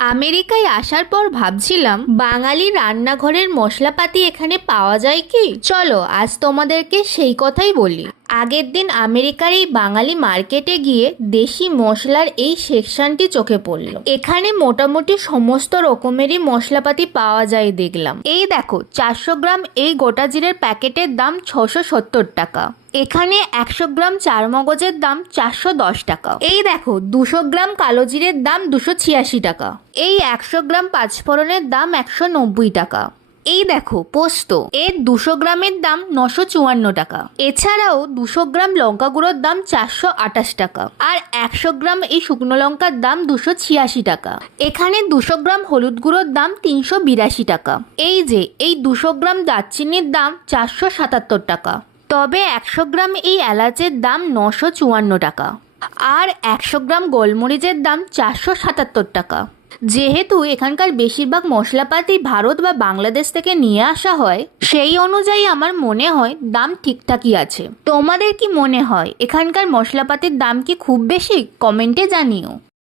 আমেরিকায় আসার পর ভাবছিলাম বাঙালি রান্নাঘরের মশলাপাতি এখানে পাওয়া যায় কি। চলো আজ তোমাদেরকে সেই কথাই বলি। আগের দিন আমেরিকার এই বাঙালি মার্কেটে গিয়ে দেশি মশলার এই সেকশনটি চোখে পড়ল। এখানে মোটামুটি সমস্ত রকমেরই মশলাপাতি পাওয়া যায় দেখলাম। এই দেখো 400 গ্রাম এই গোটা জিরের প্যাকেটের দাম 670 টাকা। এখানে 100 গ্রাম চারমগজের দাম 410 টাকা। এই দেখো 200 গ্রাম কালো জিরের দাম 286 টাকা। এই 100 গ্রাম পাঁচফোড়নের দাম 190 টাকা। এই দেখো পোস্ত, এর 200 গ্রামের দাম 954 টাকা। এছাড়াও 200 গ্রাম লঙ্কা গুঁড়োর দাম 428 টাকা। আর 100 গ্রাম এই শুকনো লঙ্কার দাম 286 টাকা। এখানে 200 গ্রাম হলুদ গুঁড়োর দাম 382 টাকা। এই যে এই 200 গ্রাম দারচিনির দাম 477 টাকা। তবে 100 গ্রাম এই এলাচের দাম 954 টাকা। আর 100 গ্রাম গোলমরিচের দাম 477 টাকা। যেহেতু এখানকার বেশিরভাগ মশলাপাতি ভারত বা বাংলাদেশ থেকে নিয়ে আসা হয়, সেই অনুযায়ী আমার মনে হয় দাম ঠিকঠাকই আছে। তোমাদের কি মনে হয় এখানকার মশলাপাতির দাম কি খুব বেশি? কমেন্টে জানিও।